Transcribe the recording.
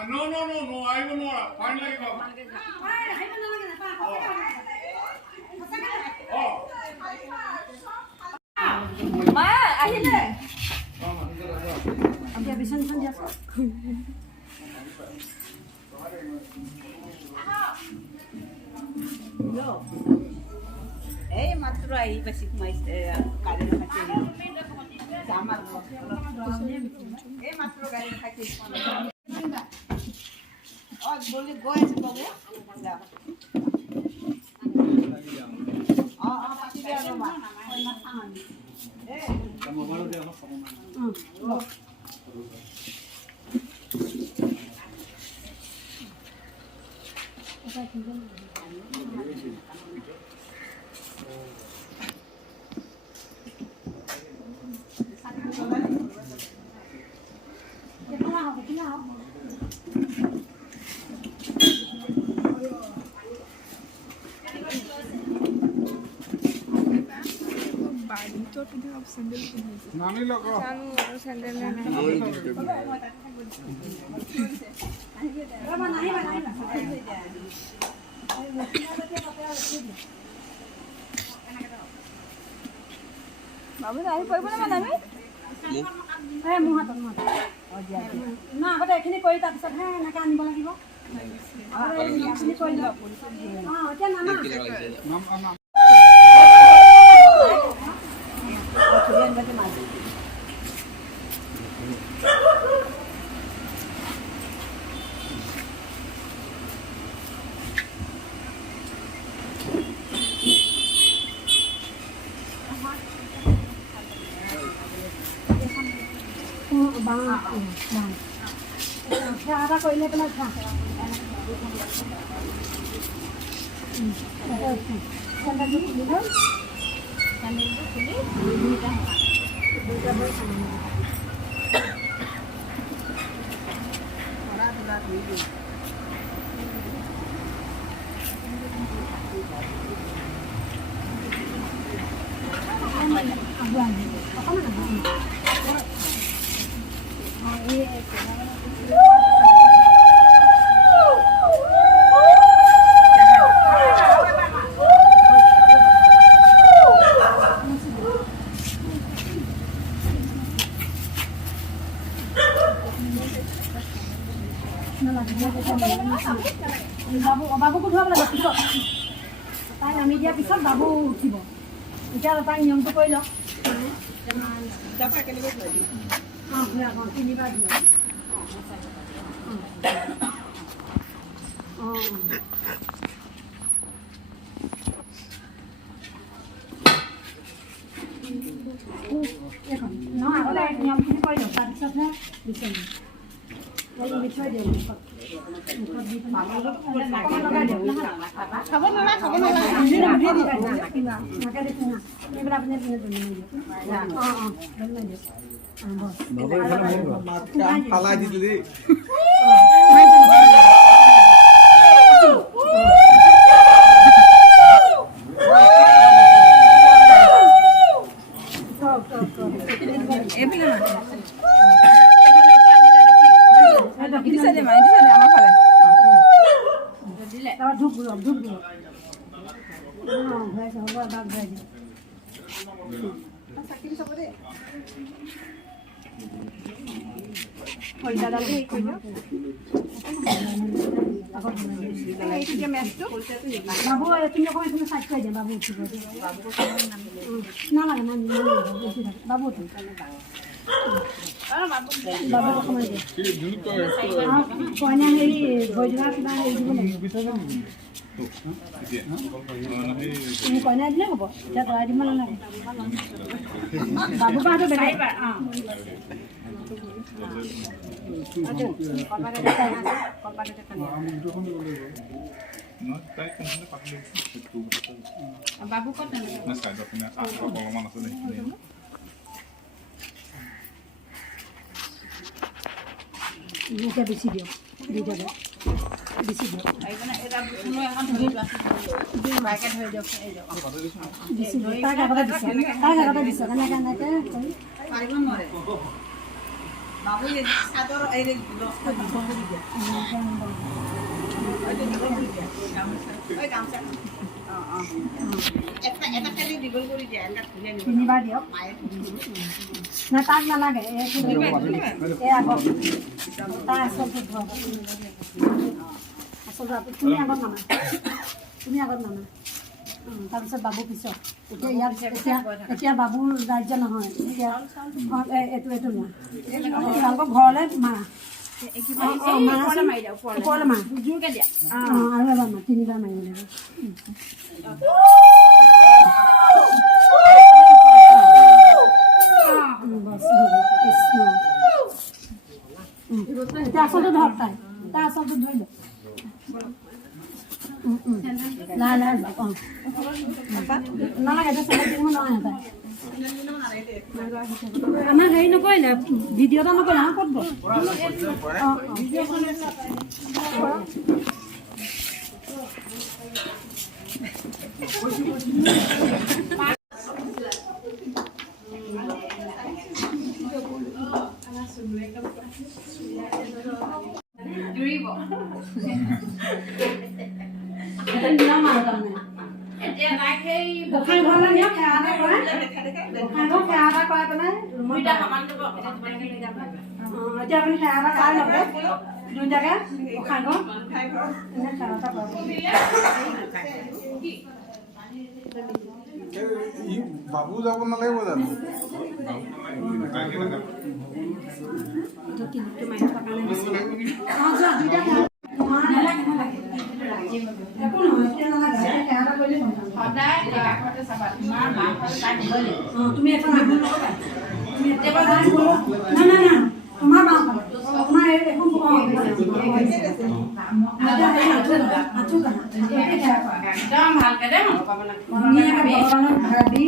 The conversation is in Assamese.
No, no, no, no. I will not. Fine, like that. Oh. Ma, আহিলে। আমি বিছন বিছন দিয়া। Hello. মাত্র আই বেশি ঘুমাইছে কাজের কাছে আমার মাত্র গাড়ি খাইতে বলি গয়েছে বাবু Nani logo. Sandal বাবু আহি পৰিব না মানে আমি মুহাত না আগতে এখিনি কৰি তাৰপিছত হে এনেকৈ আনিব লাগিব এখিনি কৰি লওক এতিয়া নানা ada kok ini benar kan? Sandal dulu, sandal dulu, বাবুক উঠাব লাগিব পিছত তাই নামি দিয়াৰ পিছত বাবু উঠিব এতিয়া তাই নিয়মটো কৰি লওক তিনিবাৰ দিব নহয় আগতে নিয়মখিনি কৰি লওক তাৰপিছতহে বিচন মিঠৈ দিওঁ খাব পালাই দিলি বাবু তুমি অকণমান এইখিনি চাইড কৰি দিয়া বাবু উঠিব নালাগে বাবু উঠিব বাবু অকণমান দিয়ে কইনা হেৰি ভৰি দিবা কিবা হেৰি দিব লাগিব কইনা দিলে হ'ব এতিয়া দৰাই দিব নালাগে বাবু পাহটো বেলেগ বাবু কত মুখে বেছি দিয়ক দুইটাকে বেছি দিয়ক তাক আগতে দিছে এনেকৈ বাবু চাদৰ এই ৰসটো দীঘল কৰি দিয়া দীঘল কৰি দিয়া গামোচা এটা খালি দীঘল কৰি দিয়া এটা ধুনীয়া তিনিবাৰ দিয়ক মায়ে না তাক নালাগে এই আগত তাৰ আচলটো ধৰ আচলটো তুমি আগত নামা তাৰপিছত বাবু পিছত এতিয়া ইয়াত এতিয়া বাবুৰ ৰাজ্য নহয় এতিয়া এইটো লোৱা তোমালোকৰ ঘৰলৈ মাৰা ওপৰলৈ মাৰা জোৰকৈ দিয়া আৰু এবাৰ মাৰা তিনিবাৰ মাৰিব লাগিব এতিয়া আচলটো ধৰক তাৰ আচলটো ধৰি লওক নালাগে এটা চাই দিব নহয় আমাৰ হেৰি নকৰিলে ভিডিঅ' এটা নকৰিলে আমাৰ ক'ত গোসাঁই ঘৰলৈ নিয়ক সেৱা এটা কৰাই পেলাই এতিয়া আপুনি সেৱা এটা কৰাই ল'ব দুইটাকে গোসাঁই ঘৰ এনে সেৱা এটা কৰিব বাবু যাব নালাগিব জানো একো নহয় এতিয়া নালাগে সেৱা এটা কৰিলে তুমি এখন না তোমাৰ মা তোমাৰ এখন একদম ভালকে দে ভাবি